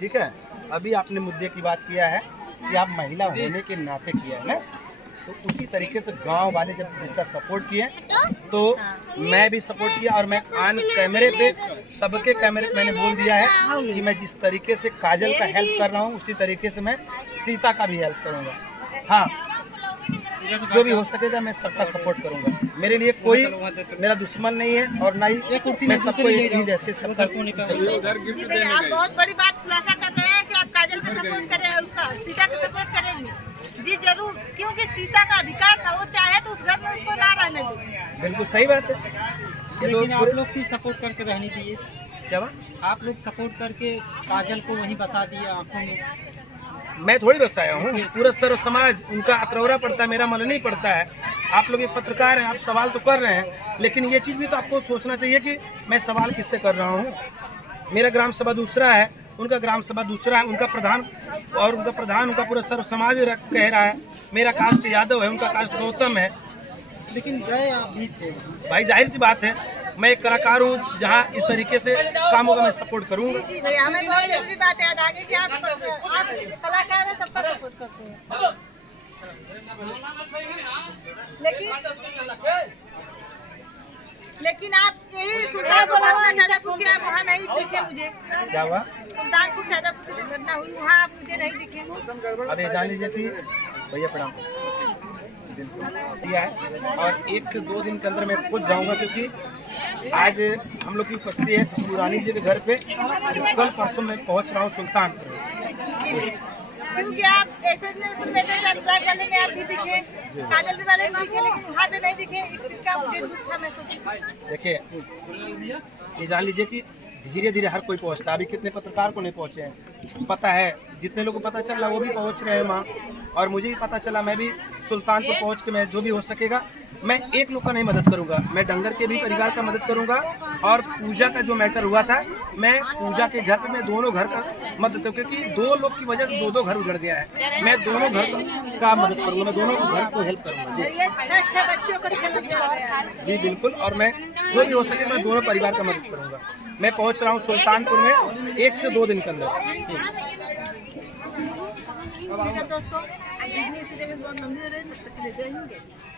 ठीक है। अभी आपने मुद्दे की बात किया है कि आप महिला होने के नाते किया है ना, तो उसी तरीके से गांव वाले जब जिसका सपोर्ट किए तो मैं भी सपोर्ट किया, और मैं ऑन कैमरे पे सबके कैमरे पे मैंने बोल दिया है कि मैं जिस तरीके से काजल का हेल्प कर रहा हूँ उसी तरीके से मैं सीता का भी हेल्प करूँगा। हाँ, जो भी हो सकेगा मैं सबका सपोर्ट करूंगा। मेरे लिए कोई मेरा दुश्मन नहीं है, और ना ही मैं सबको एक ही जैसे सबका। आप बहुत बड़ी बात खुलासा कर रहे हैं कि आप काजल का सपोर्ट कर रहे हैं, उसका सीता का सपोर्ट करेंगे। जी जरूर, क्योंकि सीता का अधिकार था, वो चाहे तो उस घर में उसको ना रहने दो। बिल्कुल सही बात है। लेकिन आप लोग क्यों सपोर्ट करके रहने दिए? क्या बात? आप लोग सपोर्ट करके काजल को वहीं बसा दिए आंखों में। मैं थोड़ी बसाया हूँ, पूरा सर्व समाज उनका अतरौरा पड़ता है, मेरा मन नहीं पड़ता है। आप लोग एक पत्रकार हैं, आप सवाल तो कर रहे हैं, लेकिन ये चीज़ भी तो आपको सोचना चाहिए कि मैं सवाल किससे कर रहा हूँ। मेरा ग्राम सभा दूसरा है, उनका ग्राम सभा दूसरा है, उनका प्रधान उनका पूरा सर्व समाज कह रहा है। मेरा कास्ट यादव है, उनका कास्ट गौतम है। लेकिन गए आप भी थे भाई, जाहिर सी बात है, मैं एक कलाकार हूँ, जहाँ इस तरीके से काम होगा मैं सपोर्ट करूँगा। जी भैया, हमें बहुत जरूरी बात याद आ गई कि आप कलाकार हैं, सबका सपोर्ट करते हैं। लेकिन आप यही सुल्तानपुर शादापुर के आप वहाँ नहीं दिखे मुझे। क्या हुआ? सुल्तानपुर शादापुर की जो घटना हुई वहाँ आप मुझे नहीं दिखे। अब ये जान लीजिए कि भैया प्रणाम दिया है, और 1 से 2 दिन के अंदर मैं पहुँच जाऊँगा, क्योंकि आज हम लोग की उपस्थिति है खुशबू जी के घर पे। कल परसों मैं पहुँच रहा हूँ सुल्तानपुर। क्योंकि आप एसएसएल अनुराग वाले में आप भी दिखे, काजल वाले में दिखे, लेकिन वहाँ पे नहीं दिखे। इस चीज का मुझे दुख था। मैं सोची देखिए, ये जान लीजिए कि धीरे धीरे हर कोई पहुंचता है। अभी कितने पत्रकार को नहीं पहुंचे हैं पता है, जितने लोगों को पता चल रहा वो भी पहुंच रहे हैं वहाँ, और मुझे भी पता चला। मैं भी सुल्तानपुर पहुंच के मैं जो भी हो सकेगा, मैं एक लोग का नहीं मदद करूंगा, मैं डंगर के भी परिवार का मदद करूंगा। और पूजा का जो मैटर हुआ था, मैं पूजा के घर पे मैं दोनों घर का मदद करूँ, क्योंकि 2 लोग की वजह से 2 घर उजड़ गया है। मैं दोनों घर का मदद करूँगा, मैं दोनों घर को हेल्प करूँगा। जी, 6 बच्चों को जी बिल्कुल, और मैं जो भी हो सके मैं दोनों परिवार का मदद करूँगा। मैं पहुँच रहा हूँ सुल्तानपुर में 1 से 2 दिन के अंदर। दोस्तों, बहुत लंबी हो रही है।